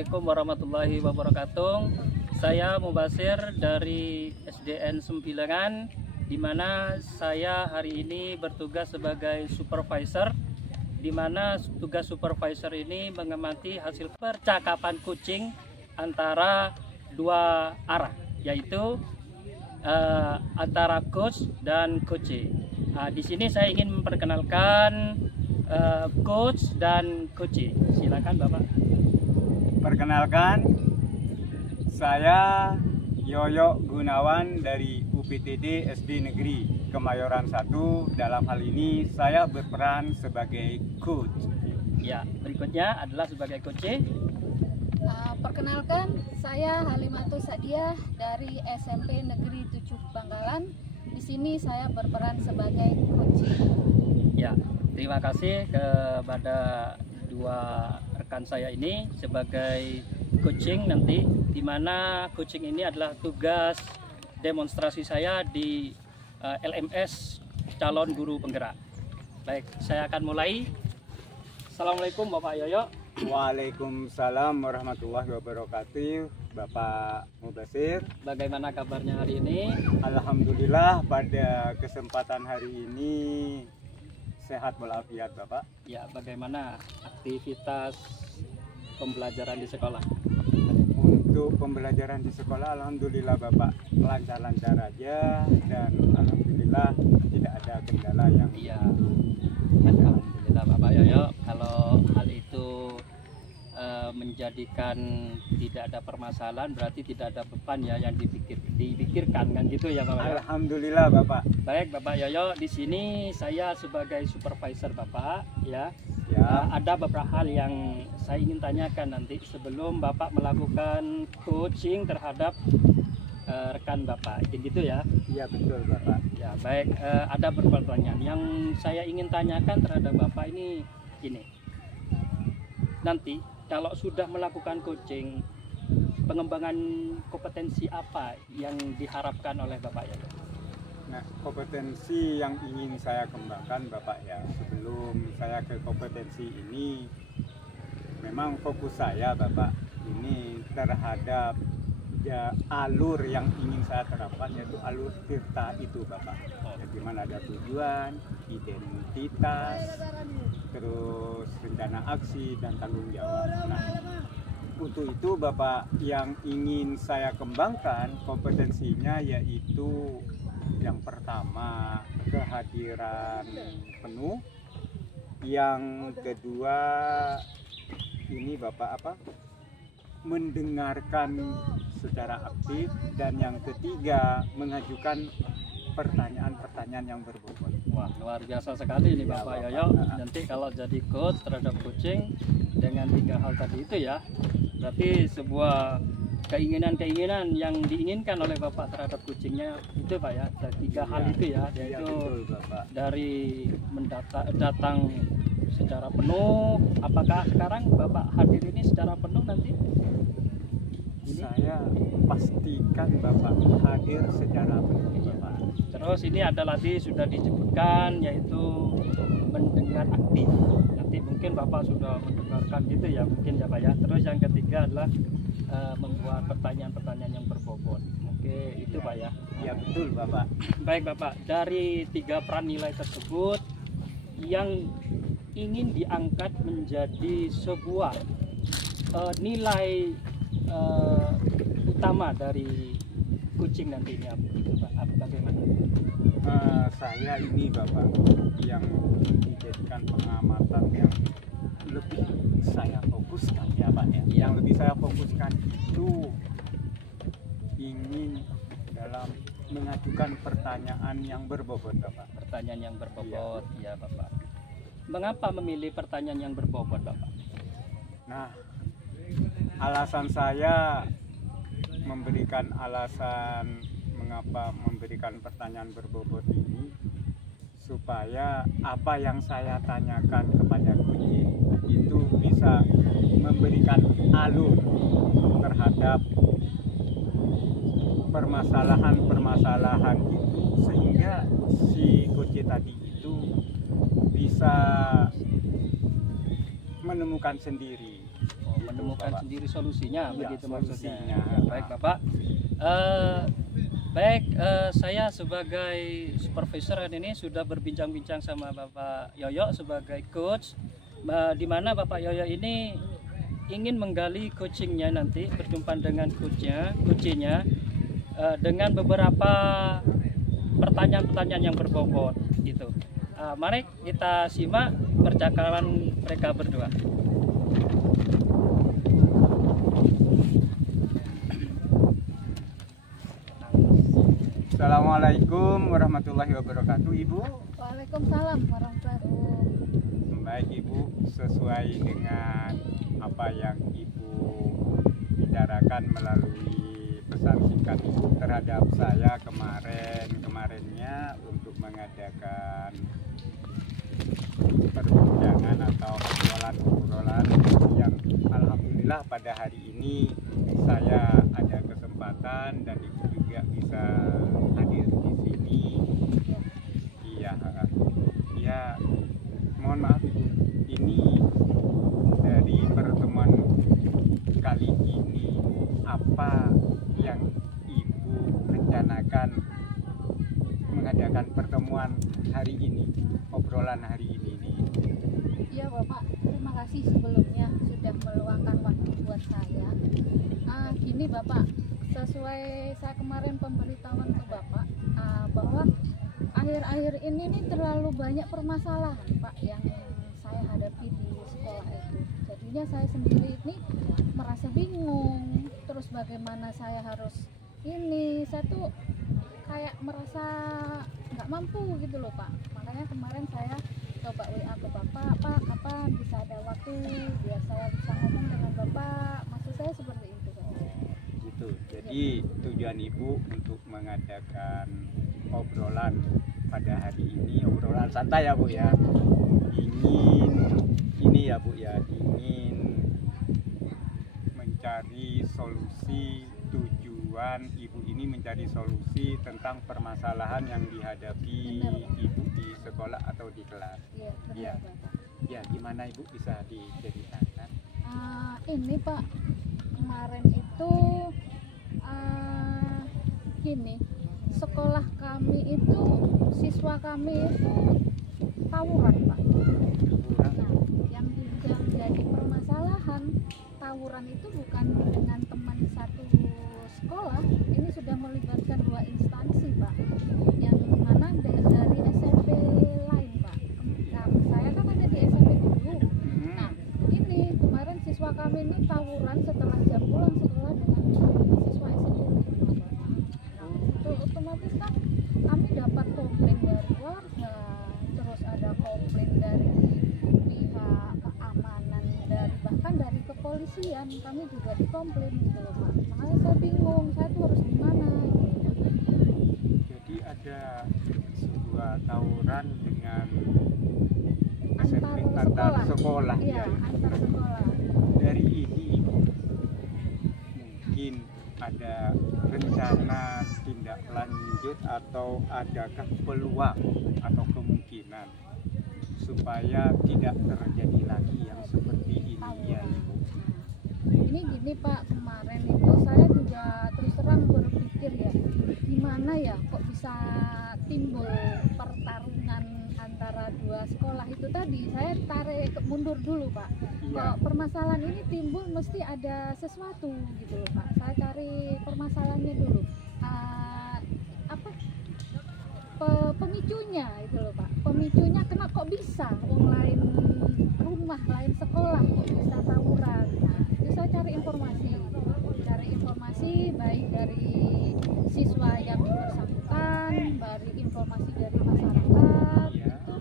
Assalamualaikum warahmatullahi wabarakatuh. Saya Mubasir dari SDN Sembilangan, di mana saya hari ini bertugas sebagai supervisor, di mana tugas supervisor ini mengamati hasil percakapan kucing antara dua arah, yaitu antara coach dan coach. Di sini saya ingin memperkenalkan coach dan coach. Silakan Bapak. Perkenalkan, saya Yoyo Gunawan dari UPTD SD Negeri Kemayoran 1. Dalam hal ini saya berperan sebagai coach. Ya, berikutnya adalah sebagai coach. Perkenalkan, saya Halimatus Sadiah dari SMP Negeri 7 Bangkalan. Di sini saya berperan sebagai coach. Ya, terima kasih kepada dua rekan saya ini sebagai coaching nanti, di mana coaching ini adalah tugas demonstrasi saya di LMS calon guru penggerak. Baik, saya akan mulai. Assalamualaikum Bapak Yoyo. Waalaikumsalam warahmatullahi wabarakatuh, Bapak Mubasir. Bagaimana kabarnya hari ini? Alhamdulillah, pada kesempatan hari ini sehat walafiat, Bapak. Ya, bagaimana aktivitas pembelajaran di sekolah? Untuk pembelajaran di sekolah, alhamdulillah Bapak, lancar-lancar aja, dan alhamdulillah tidak ada kendala yang Iya, alhamdulillah Bapak Yoyo. Kalau hal itu menjadikan tidak ada permasalahan, berarti tidak ada beban ya yang dipikirkan kan gitu ya Bapak Yoyo? Alhamdulillah Bapak. Baik Bapak Yoyo, di sini saya sebagai supervisor Bapak ya. Ya. Ada beberapa hal yang saya ingin tanyakan nanti sebelum Bapak melakukan coaching terhadap rekan Bapak, gitu ya? Iya betul Bapak. Ya baik, ada beberapa pertanyaan yang saya ingin tanyakan terhadap Bapak ini gini. Nanti kalau sudah melakukan coaching, pengembangan kompetensi apa yang diharapkan oleh Bapak Yoyo? Nah, kompetensi yang ingin saya kembangkan Bapak ya, sebelum saya ke kompetensi ini, memang fokus saya Bapak ini terhadap ya, alur yang ingin saya terapkan, yaitu alur tirta itu Bapak. Ya, dimana ada tujuan, identitas, terus rencana aksi dan tanggung jawab. Nah, untuk itu Bapak, yang ingin saya kembangkan kompetensinya yaitu yang pertama kehadiran penuh, yang kedua ini Bapak mendengarkan secara aktif, dan yang ketiga mengajukan pertanyaan-pertanyaan yang berbobot. Wah, luar biasa sekali ini Ya, Bapak Bapak. Yoyo. Nanti kalau jadi coach terhadap coaching dengan 3 hal tadi itu ya, berarti sebuah keinginan-keinginan yang diinginkan oleh Bapak terhadap coachingnya itu Pak ya, ada 3 hal itu ya, Iya yaitu betul Bapak. dari datang secara penuh. Apakah sekarang Bapak hadir ini secara penuh nanti? Saya pastikan Bapak hadir secara penuh Bapak. Terus ini ada lagi sudah disebutkan yaitu mendengar aktif. Nanti mungkin Bapak sudah mendengarkan gitu ya, mungkin ya Pak ya. Terus yang ketiga adalah membuat pertanyaan-pertanyaan yang berbobot. Oke, itu Pak ya. Ya betul Bapak. Baik Bapak, dari 3 peran nilai tersebut yang ingin diangkat menjadi sebuah nilai utama dari coaching nantinya, bagaimana? Saya ini Bapak yang dijadikan pengamatan yang lebih saya fokuskan ya Pak ya. Yang lebih saya fokuskan itu ingin dalam mengajukan pertanyaan yang berbobot Bapak. Pertanyaan yang berbobot, ya Bapak. Mengapa memilih pertanyaan yang berbobot Bapak? Nah, alasan saya memberikan alasan mengapa memberikan pertanyaan berbobot ini, supaya apa yang saya tanyakan kepada kucing itu bisa memberikan alur terhadap permasalahan-permasalahan itu, sehingga si kucing tadi itu bisa menemukan sendiri menemukan Bapak. sendiri solusinya, Iya, begitu maksudnya. solusinya. Baik Bapak. Saya sebagai supervisor ini sudah berbincang-bincang sama Bapak Yoyo sebagai coach, di mana Bapak Yoyo ini ingin menggali coachingnya nanti, berjumpa dengan coachnya dengan beberapa pertanyaan-pertanyaan yang berbobot gitu. Mari kita simak percakapan mereka berdua. Assalamualaikum warahmatullahi wabarakatuh, Ibu. Waalaikumsalam warahmatullahi wabarakatuh. Baik Ibu, sesuai dengan apa yang Ibu bicarakan melalui pesan singkat Ibu terhadap saya kemarinnya untuk mengadakan perbincangan atau obrolan yang alhamdulillah pada hari ini saya ada kesempatan dan Ibu juga bisa hadir di sini. Iya, mohon maaf Ibu, ini dari pertemuan kali ini apa yang Ibu rencanakan mengadakan pertemuan hari ini, obrolan hari ini nih? Iya Bapak, terima kasih sebelumnya sudah meluangkan waktu buat saya. Gini Bapak, sesuai saya kemarin pemberitahuan ke Bapak bahwa akhir-akhir ini nih terlalu banyak permasalahan Pak yang saya hadapi di sekolah itu. Jadinya saya sendiri ini merasa bingung, terus bagaimana saya harus saya tuh kayak merasa nggak mampu gitu loh Pak. Makanya kemarin saya coba WA ke Bapak, Pak kapan bisa ada waktu biar saya bisa ngomong dengan Bapak. Maksud saya seperti itu Pak. Gitu. Jadi tujuan Ibu untuk mengadakan obrolan pada hari ini, obrolan santai ya Bu ya, ingin mencari solusi. Tujuan Ibu ini mencari solusi tentang permasalahan yang dihadapi Ibu di sekolah atau di kelas. Iya, Iya. benar Bapak. Ya, gimana Ibu bisa diceritakan? Ini Pak, kemarin itu gini, sekolah kami itu, siswa kami itu tawuran Pak. Nah, yang jadi permasalahan, tawuran itu bukan dengan teman satu sekolah, ini sudah melibatkan 2 instansi Pak, yang mana dari SMP lain Pak. Nah, saya kan ada di SMP dulu. Nah, ini kemarin siswa kami ini tawuran setelah jam pulang sekolah dengan siswa SMP lain Pak. Nah, itu otomatis kan kami dapat komplain dari warga, terus ada komplain dari pihak keamanan, bahkan dari kepolisian kami juga dikomplain gitu loh Pak. Makanya saya bingung, saya tuh harus gimana gitu. Jadi ada sebuah tawuran dengan Antar sekolah. Iya, Ya. antar sekolah. Dari ini Ibu mungkin ada rencana tindak lanjut atau adakah peluang atau kemungkinan supaya tidak terjadi lagi yang seperti ini ya Ibu? Ini gini Pak, kemarin itu saya juga terus terang berpikir ya, gimana ya kok bisa timbul pertarungan antara 2 sekolah itu tadi. Saya tarik mundur dulu Pak. Iya. Kok permasalahan ini timbul mesti ada sesuatu gitu loh Pak. Saya cari permasalahannya dulu. Pemicunya itu loh Pak. Pemicunya kenapa kok bisa wong lain rumah, lain sekolah kok bisa tawuran. Nah, itu saya cari informasi baik dari siswa yang bersangkutan, dari informasi dari masyarakat. Iya. Itu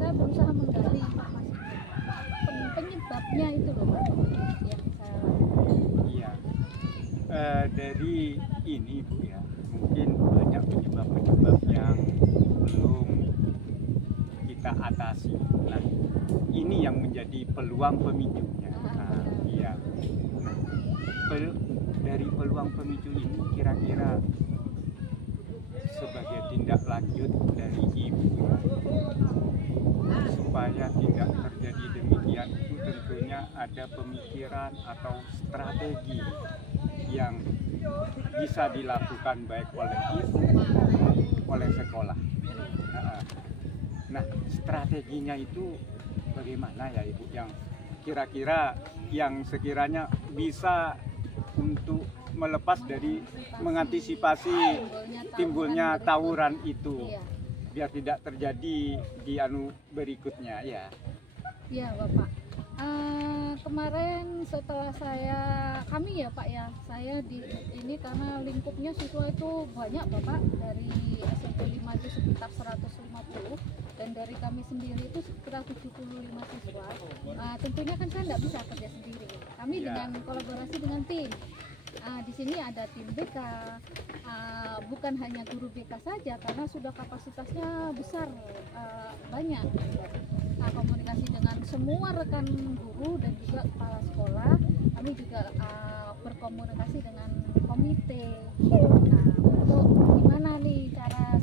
saya berusaha menggali informasi penyebabnya itu loh Pak, yang saya lakukan. Iya. Dari ini Bu ya, mungkin banyak penyebab-penyebab yang belum kita atasi. Nah, ini yang menjadi peluang pemicunya. Iya. Nah, dari peluang pemicu ini kira-kira sebagai tindak lanjut dari Ibu supaya tidak terjadi demikian itu tentunya ada pemikiran atau strategi yang bisa dilakukan baik oleh ibu maupun oleh sekolah. Nah, strateginya itu bagaimana ya Ibu, yang kira-kira yang sekiranya bisa untuk melepas dari mengantisipasi timbulnya tawuran itu, Iya. biar tidak terjadi di berikutnya ya. Iya Bapak. Kemarin setelah kami ya Pak ya, saya di ini karena lingkupnya siswa itu banyak Bapak, dari SMP 5 itu sekitar 150 dan dari kami sendiri itu sekitar 75 siswa. Tentunya kan saya nggak bisa kerja sendiri. Kami Ya. dengan kolaborasi dengan tim. Di sini ada tim BK, bukan hanya guru BK saja karena sudah kapasitasnya besar, banyak. Komunikasi dengan semua rekan guru dan juga kepala sekolah. Kami juga berkomunikasi dengan komite. Untuk gimana nih cara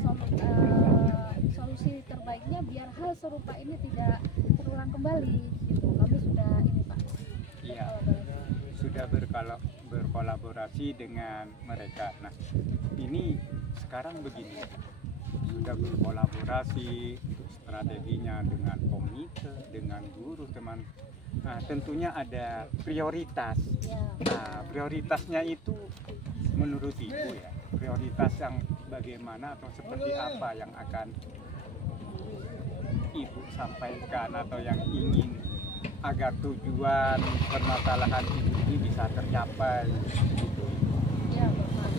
solusi terbaiknya biar hal serupa ini tidak terulang kembali. Gitu. Kami sudah ini Pak. Iya. Sudah berkolaborasi dengan mereka. Nah, ini sekarang begini, sudah berkolaborasi strateginya dengan komite, dengan guru teman. Nah, tentunya ada prioritas. Ya. Nah, prioritasnya itu menurut Ibu ya, prioritas yang bagaimana atau seperti apa yang akan Ibu sampaikan atau yang ingin agar tujuan permasalahan ini bisa tercapai gitu. Ya Bapak.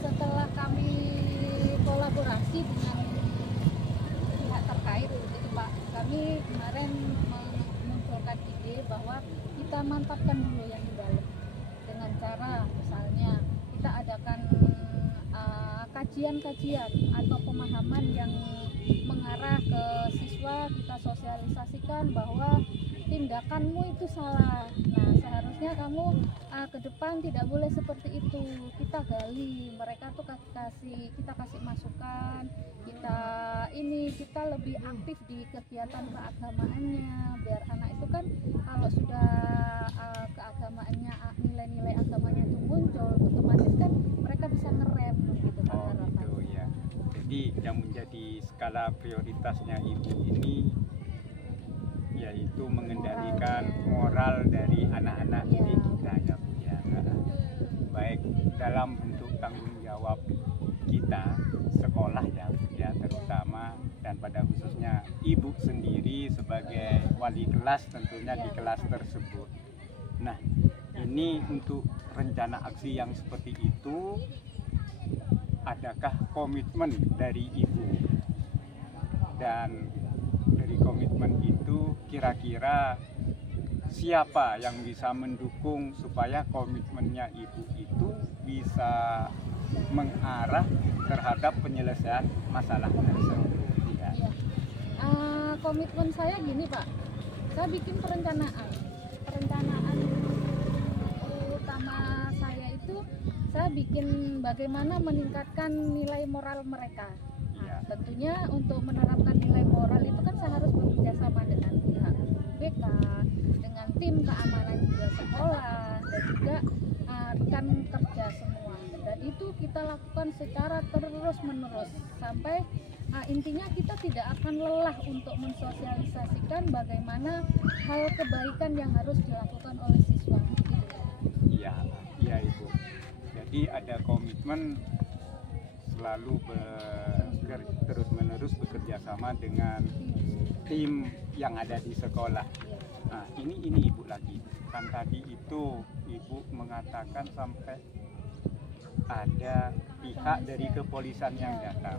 Setelah kami kolaborasi dengan pihak terkait, jadi Pak, kami kemarin mengumpulkan ide bahwa kita mantapkan dulu yang di dalam dengan cara misalnya kita adakan kajian-kajian atau pemahaman yang mengarah ke siswa, kita sosialisasikan bahwa tindakanmu itu salah. Nah, seharusnya kamu ke depan tidak boleh seperti itu. Kita gali, mereka tuh kita kasih masukan, kita lebih aktif di kegiatan keagamaannya, biar anak itu kan kalau sudah keagamaannya, nilai-nilai agamanya itu muncul, otomatis kan mereka bisa ngerem gitu kan. Oh gitu ya. Jadi yang menjadi skala prioritasnya Ibu ini yaitu mengendalikan moral dari anak-anak didik kita ya Bu ya. Baik dalam bentuk tanggung jawab kita sekolah ya Bu ya, terutama dan pada khususnya Ibu sendiri sebagai wali kelas tentunya di kelas tersebut. Nah, ini untuk rencana aksi yang seperti itu, adakah komitmen dari Ibu? Dan dari komitmen itu kira-kira siapa yang bisa mendukung supaya komitmennya Ibu itu bisa mengarah terhadap penyelesaian masalah tersebut ya. Iya. Komitmen saya gini Pak, saya bikin perencanaan utama saya itu, saya bikin bagaimana meningkatkan nilai moral mereka. Iya. Tentunya untuk menerapkan nilai moral itu kan saya harus bekerja sama dengan pihak BK, dengan tim keamanan juga sekolah dan juga rekan kerja semua. Dan itu kita lakukan secara terus-menerus sampai intinya kita tidak akan lelah untuk mensosialisasikan bagaimana hal kebaikan yang harus dilakukan oleh siswa. Iya, iya Ibu. Jadi ada komitmen selalu terus-menerus bekerja sama dengan tim yang ada di sekolah. Nah, ini Ibu lagi. Kan tadi itu Ibu mengatakan sampai ada pihak dari kepolisian yang datang.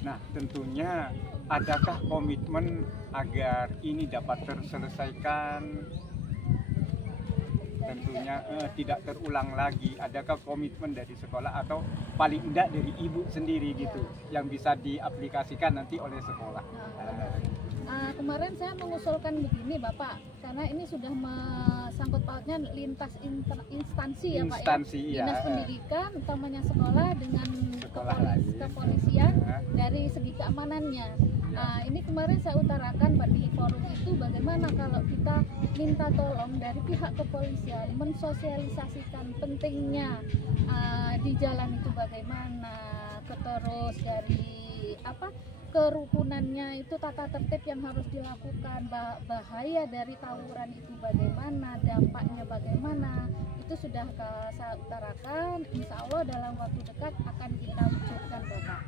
Nah, tentunya adakah komitmen agar ini dapat terselesaikan? Tentunya tidak terulang lagi. Adakah komitmen dari sekolah atau paling tidak dari Ibu sendiri gitu yang bisa diaplikasikan nanti oleh sekolah? Kemarin saya mengusulkan begini Bapak, karena ini sudah sangkut pautnya lintas instansi ya Pak ya, Dinas Pendidikan, utamanya sekolah dengan Sekolah kepolisian dari segi keamanannya. Ini kemarin saya utarakan Pak di forum itu, bagaimana kalau kita minta tolong dari pihak kepolisian mensosialisasikan pentingnya di jalan itu bagaimana, terus dari kerukunannya itu, tata tertib yang harus dilakukan, bahaya dari tawuran itu bagaimana, dampaknya bagaimana, itu sudah saya utarakan. Insya Allah dalam waktu dekat akan kita wujudkan Bapak.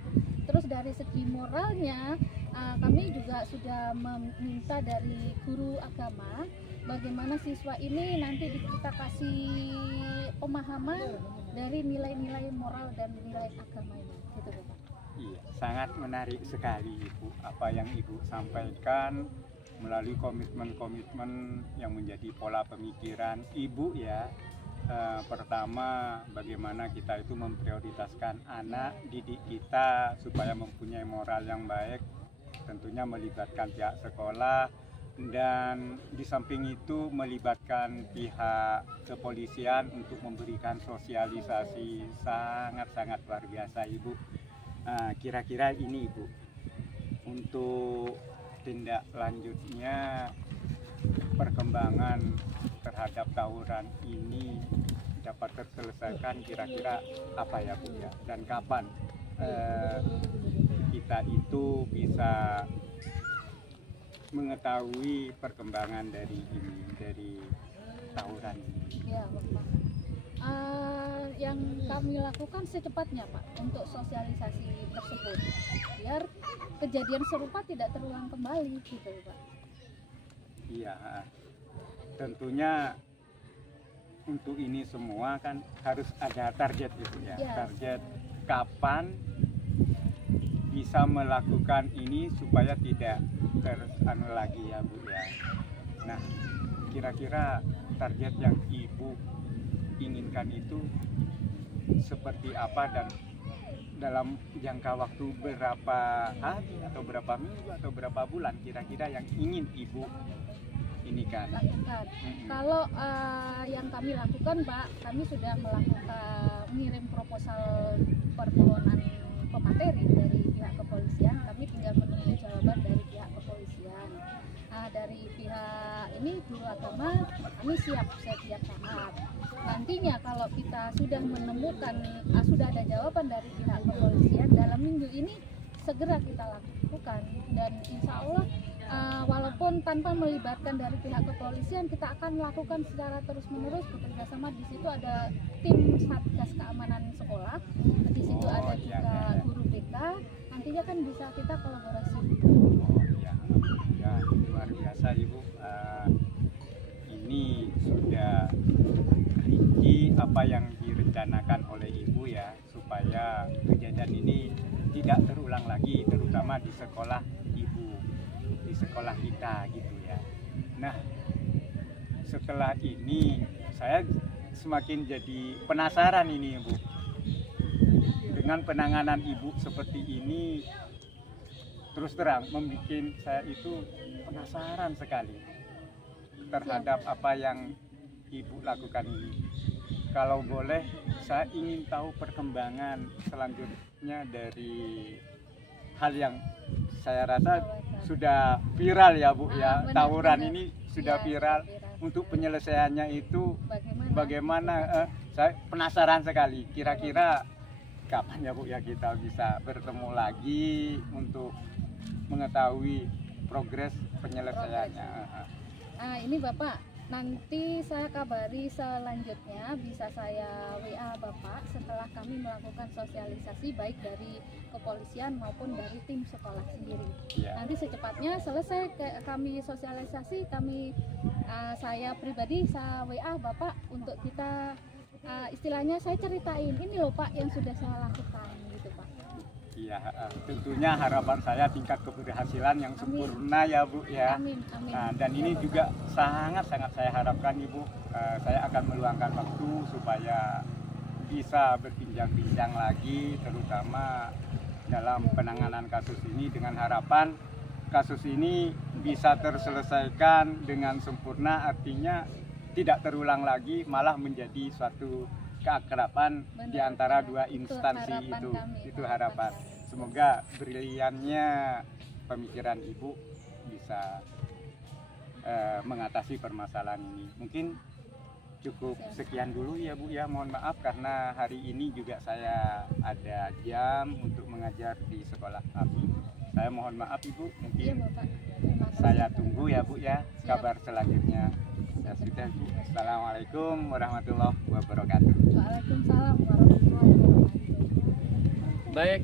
Terus dari segi moralnya, kami juga sudah meminta dari guru agama bagaimana siswa ini nanti kita kasih pemahaman dari nilai-nilai moral dan nilai agama ini, gitu Bapak. Iya, sangat menarik sekali Ibu apa yang Ibu sampaikan melalui komitmen-komitmen yang menjadi pola pemikiran Ibu ya. Pertama, bagaimana kita itu memprioritaskan anak didik kita supaya mempunyai moral yang baik, tentunya melibatkan pihak sekolah, dan di samping itu melibatkan pihak kepolisian untuk memberikan sosialisasi. Sangat-sangat luar biasa Ibu. Kira-kira ini Ibu, untuk tindak lanjutnya perkembangan terhadap tawuran ini dapat terselesaikan kira-kira apa ya Bu ya, dan kapan kita itu bisa mengetahui perkembangan dari tawuran ini? Ya Bapak, yang kami lakukan secepatnya Pak untuk sosialisasi tersebut biar kejadian serupa tidak terulang kembali, gitu Pak. Iya, tentunya untuk ini semua kan harus ada target itu ya, target kapan bisa melakukan ini supaya tidak teranu lagi ya Bu ya. Nah, kira-kira target yang Ibu inginkan itu seperti apa, dan dalam jangka waktu berapa hari atau berapa minggu atau berapa bulan kira-kira yang ingin Ibu ini kan lakukan. Kalau yang kami lakukan Pak, kami sudah mengirim proposal permohonan pemateri dari pihak kepolisian. Kami tinggal menunggu jawaban dari pihak kepolisian. Dari pihak ini guru agama, kami siap setiap saat. Nantinya kalau kita sudah menemukan, sudah ada jawaban dari pihak kepolisian, dalam minggu ini segera kita lakukan, dan insya Allah walaupun tanpa melibatkan dari pihak kepolisian, kita akan melakukan secara terus-menerus bekerja sama. Di situ ada tim Satgas Keamanan Sekolah, di situ ada juga guru BK, nantinya kan bisa kita kolaborasi. Ya, luar biasa Ibu. Ini sudah rinci apa yang direncanakan oleh Ibu ya, supaya kejadian ini tidak terulang lagi, terutama di sekolah Ibu, di sekolah kita gitu ya. Nah, setelah ini saya semakin jadi penasaran ini Ibu, dengan penanganan Ibu seperti ini. Terus terang membuat saya itu penasaran sekali terhadap apa yang Ibu lakukan ini. Kalau boleh, saya ingin tahu perkembangan selanjutnya dari hal yang saya rasa sudah viral ya Bu ya. Tawuran ini sudah viral. Untuk penyelesaiannya itu bagaimana? Saya penasaran sekali. Kira-kira kapan ya Bu ya kita bisa bertemu lagi untuk mengetahui progres penyelesaiannya. Ini Bapak, nanti saya kabari selanjutnya, bisa saya WA Bapak setelah kami melakukan sosialisasi baik dari kepolisian maupun dari tim sekolah sendiri. Nanti secepatnya selesai kami sosialisasi, saya pribadi saya WA Bapak untuk kita istilahnya saya ceritain, ini loh Pak yang sudah saya lakukan gitu Pak. Iya, tentunya harapan saya tingkat keberhasilan yang sempurna ya Bu ya. Amin. Nah, dan ini juga sangat-sangat saya harapkan Ibu, saya akan meluangkan waktu supaya bisa berbincang-bincang lagi, terutama dalam penanganan kasus ini, dengan harapan kasus ini bisa terselesaikan dengan sempurna, artinya tidak terulang lagi, malah menjadi suatu keakraban di antara dua instansi itu harapan. Semoga briliannya pemikiran ibu bisa mengatasi permasalahan ini. Mungkin cukup sekian dulu ya Bu ya, mohon maaf karena hari ini juga saya ada jam untuk mengajar di sekolah kami. Saya mohon maaf Ibu, Iya mungkin Bapak. Terima kasih. saya tunggu ya Bu ya Siap. kabar selanjutnya. Ya sudah Bu. Assalamualaikum warahmatullahi wabarakatuh. Waalaikumsalam warahmatullahi wabarakatuh. Baik,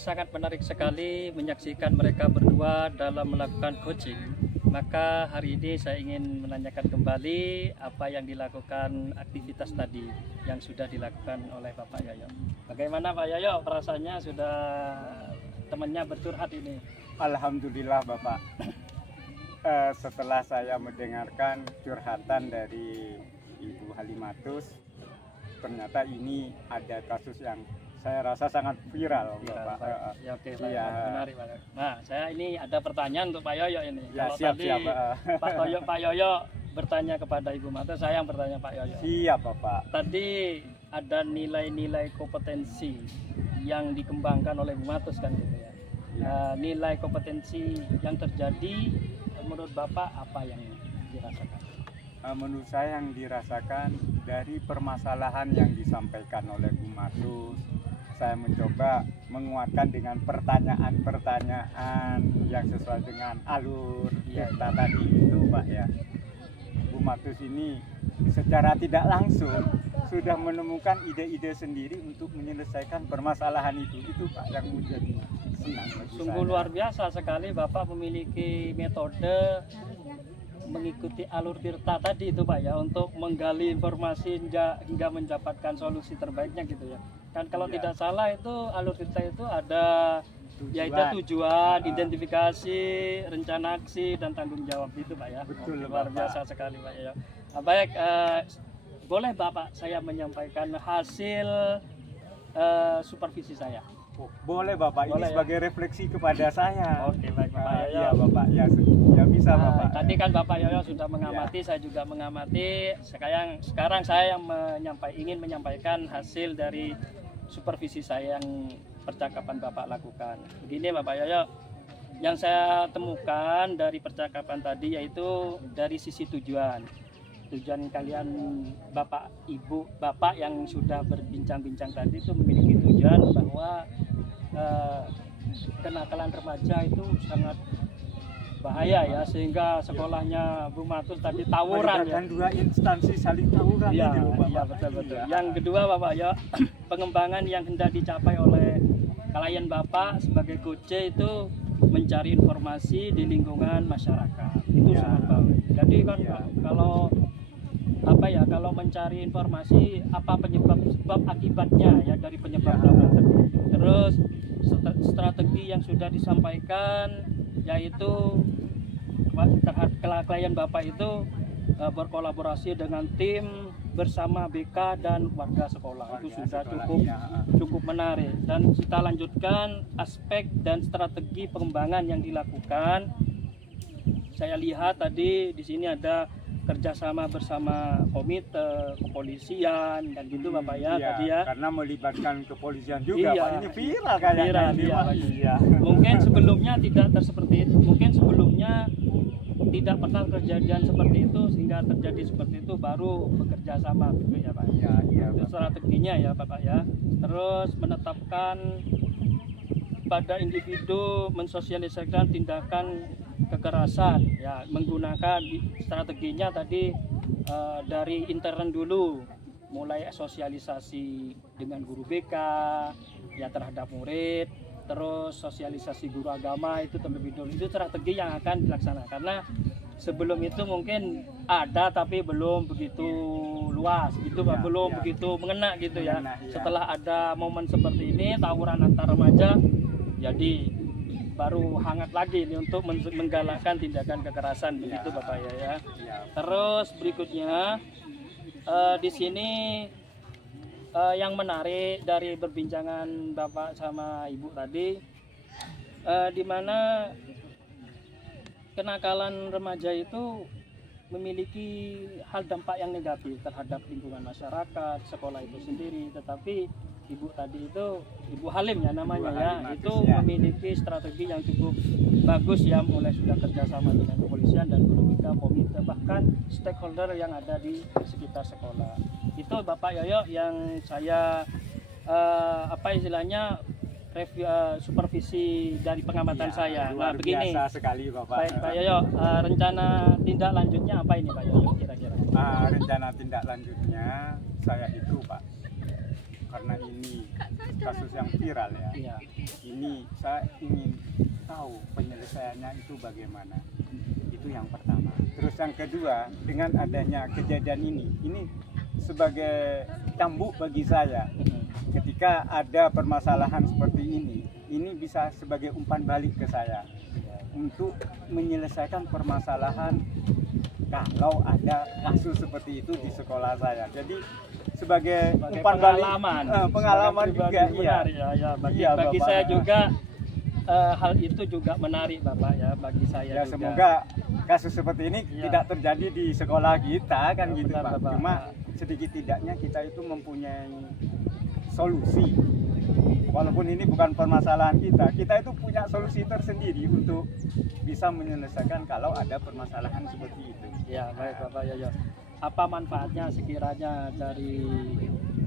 sangat menarik sekali menyaksikan mereka berdua dalam melakukan coaching. Maka hari ini saya ingin menanyakan kembali apa yang dilakukan aktivitas tadi yang sudah dilakukan oleh Bapak Yoyo. Bagaimana Pak Yoyo perasaannya sudah temannya bercurhat ini? Alhamdulillah Bapak. Setelah saya mendengarkan curhatan dari Ibu Halimatus, ternyata ini ada kasus yang saya rasa sangat viral, Bapak. Ya oke Pak, Iya. menarik Pak. Nah, saya ini ada pertanyaan untuk Pak Yoyo ini. Ya, Kalau siap, tadi siap, Pak Yoyo bertanya kepada Ibu Mata, saya yang bertanya Pak Yoyo. Siap Bapak. Tadi ada nilai-nilai kompetensi yang dikembangkan oleh Bu Matus kan gitu ya. Nilai kompetensi yang terjadi menurut Bapak apa yang dirasakan? Menurut saya yang dirasakan dari permasalahan yang disampaikan oleh Bu Matus, saya mencoba menguatkan dengan pertanyaan-pertanyaan yang sesuai dengan alur cerita tadi itu Pak ya. Bu Matus ini secara tidak langsung sudah menemukan ide-ide sendiri untuk menyelesaikan permasalahan itu Pak yang menjadi senang bagi Sungguh saya. luar biasa sekali Bapak memiliki metode mengikuti alur tirta tadi itu Pak ya, untuk menggali informasi hingga mendapatkan solusi terbaiknya gitu ya. Kan kalau Iya. tidak salah itu alur tirta itu ada yaitu Ah. tujuan, identifikasi, rencana aksi dan tanggung jawab itu Pak ya. Betul, Luar Bapak. biasa sekali Pak ya. Nah, baik, boleh Bapak saya menyampaikan hasil supervisi saya. Oh, boleh Bapak, ini Boleh, ya? sebagai refleksi kepada saya. Oke baik Bapak Yoyo. Iya Bapak, ya bisa Nah, Bapak. tadi kan Bapak Yoyo sudah mengamati, saya juga mengamati. Sekarang saya yang ingin menyampaikan hasil dari supervisi saya yang percakapan Bapak lakukan. Begini Bapak Yoyo, yang saya temukan dari percakapan tadi yaitu dari sisi tujuan kalian Bapak Ibu Bapak yang sudah berbincang-bincang tadi itu memiliki tujuan bahwa kenakalan remaja itu sangat bahaya ya, sehingga sekolahnya Bu Matus tadi tawuran ya. Melibatkan dua instansi saling tawuran Iya, ini loh, Bapak. iya betul-betul. Iya. Yang kedua Bapak ya, pengembangan yang hendak dicapai oleh klien Bapak sebagai coach itu mencari informasi di lingkungan masyarakat. Itu Iya. sangat bagus. Jadi kan Iya. kalau mencari informasi apa sebab akibatnya ya dari penyebab tawuran tadi. Terus strategi yang sudah disampaikan yaitu terhadap klien Bapak itu berkolaborasi dengan tim bersama BK dan warga sekolah. Itu sudah sekolah, cukup iya. cukup menarik. Dan kita lanjutkan aspek dan strategi pengembangan yang dilakukan. Saya lihat tadi di sini ada kerjasama bersama komite, kepolisian dan gitu Bapak ya Iya, tadi ya. karena melibatkan kepolisian juga Iya. Pak. Ini viral kayaknya Viral, ini, iya, Pak. Pak. Iya. Mungkin sebelumnya tidak seperti itu. Mungkin sebelumnya tidak pernah kejadian seperti itu sehingga terjadi seperti itu baru bekerja sama gitu ya Pak. Iya, iya, Itu Pak. strateginya ya Bapak ya. Terus menetapkan pada individu mensosialisasikan tindakan kekerasan ya, menggunakan strateginya tadi dari intern dulu, mulai sosialisasi dengan guru BK ya terhadap murid, terus sosialisasi guru agama itu terlebih dulu. Itu strategi yang akan dilaksanakan karena sebelum itu mungkin ada tapi belum begitu luas gitu Pak, Ya, belum ya. begitu mengena gitu ya. Mengena, ya. Setelah ada momen seperti ini tawuran antar remaja, jadi baru hangat lagi ini untuk menggalakkan tindakan kekerasan begitu Ya. Bapak ya. Iya. Terus berikutnya di sini yang menarik dari perbincangan Bapak sama Ibu tadi, di mana kenakalan remaja itu memiliki hal dampak yang negatif terhadap lingkungan masyarakat, sekolah itu sendiri, tetapi Ibu tadi itu Ibu Halim ya namanya Ibu ya, Halim itu Hafiz, ya. memiliki strategi yang cukup bagus ya, mulai sudah kerjasama dengan kepolisian dan Bumika, Komite, bahkan stakeholder yang ada di sekitar sekolah. Itu Bapak Yoyo yang saya apa istilahnya review, supervisi dari pengamatan Ya, saya. luar Nah begini, biasa sekali Bapak. baik Pak Yoyo, rencana tindak lanjutnya apa ini Pak Yoyo kira-kira? Rencana tindak lanjutnya saya itu Pak, karena ini kasus yang viral ya, Iya. ini saya ingin tahu penyelesaiannya itu bagaimana. Itu yang pertama. Terus yang kedua, dengan adanya kejadian ini sebagai cambuk bagi saya. Ketika ada permasalahan seperti ini bisa sebagai umpan balik ke saya untuk menyelesaikan permasalahan kalau ada kasus seperti itu di sekolah saya. Jadi sebagai umpan pengalaman, balik, pengalaman juga, iya. Ya, bagi Iya, bagi Bapak. saya juga hal itu juga menarik Bapak ya, bagi saya Ya juga. semoga kasus seperti ini Iya. tidak terjadi di sekolah kita kan Ya, gitu benar, Pak. Bapak. Cuma sedikit tidaknya kita itu mempunyai solusi. Walaupun ini bukan permasalahan kita itu punya solusi tersendiri untuk bisa menyelesaikan kalau ada permasalahan seperti itu. Ya, baik Bapak Yoyo. Apa manfaatnya sekiranya dari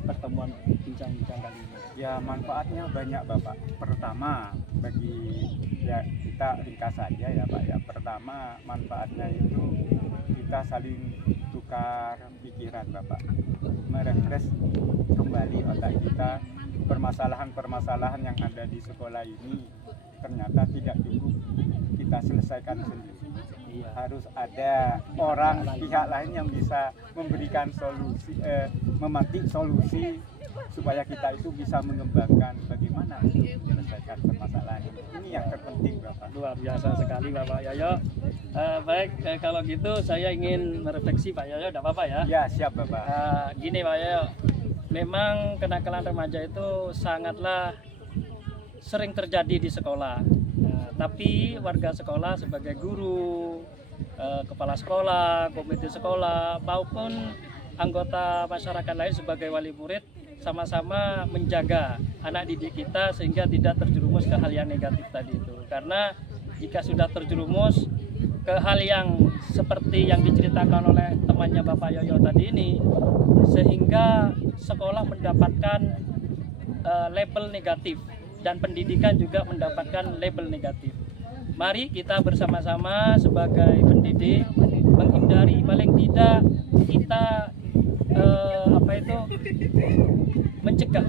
pertemuan bincang-bincang kali ini? Ya manfaatnya banyak Bapak. Pertama bagi ya kita ringkas saja ya Pak ya. Pertama manfaatnya itu kita saling tukar pikiran Bapak, merefresh kembali otak kita. Permasalahan-permasalahan yang ada di sekolah ini ternyata tidak cukup kita selesaikan sendiri. Iya. Harus ada orang pihak lain yang bisa memberikan solusi, memetik solusi supaya kita itu bisa mengembangkan bagaimana untuk menyelesaikan permasalahan ini. Ini yang terpenting Bapak. Luar biasa sekali Bapak Yoyo. Baik, kalau gitu saya ingin merefleksi Pak Yoyo, tidak apa-apa ya? Ya siap Bapak. Gini Pak Yoyo, memang kenakalan remaja itu sangatlah sering terjadi di sekolah. Tapi warga sekolah sebagai guru, kepala sekolah, komite sekolah, maupun anggota masyarakat lain sebagai wali murid sama-sama menjaga anak didik kita sehingga tidak terjerumus ke hal yang negatif tadi itu. Karena jika sudah terjerumus ke hal yang seperti yang diceritakan oleh temannya Bapak Yoyo tadi ini, sehingga sekolah mendapatkan label negatif dan pendidikan juga mendapatkan label negatif. Mari kita bersama-sama sebagai pendidik menghindari, paling tidak kita mencegah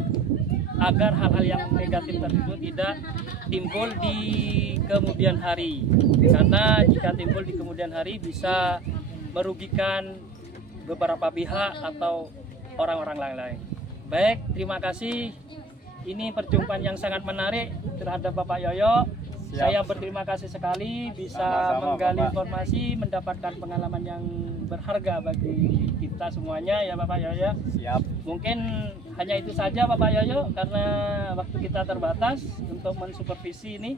agar hal-hal yang negatif tersebut tidak timbul di kemudian hari, karena jika timbul di kemudian hari bisa merugikan beberapa pihak atau orang-orang lain. Baik, terima kasih. Ini perjumpaan yang sangat menarik terhadap Bapak Yoyo. Siap. Saya berterima kasih sekali bisa Sama-sama, menggali Bapak. informasi, mendapatkan pengalaman yang berharga bagi kita semuanya ya Bapak Yoyo. Siap. Mungkin hanya itu saja Bapak Yoyo karena waktu kita terbatas untuk mensupervisi ini.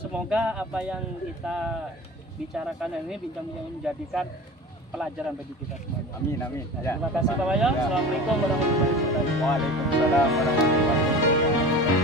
Semoga apa yang kita bicarakan ini bincang-bincang menjadikan pelajaran bagi kita semuanya. Amin amin. Ya. Terima kasih Bapak Yoyo. Ya. Assalamualaikum warahmatullahi wabarakatuh. Waalaikumsalam warahmatullahi wabarakatuh.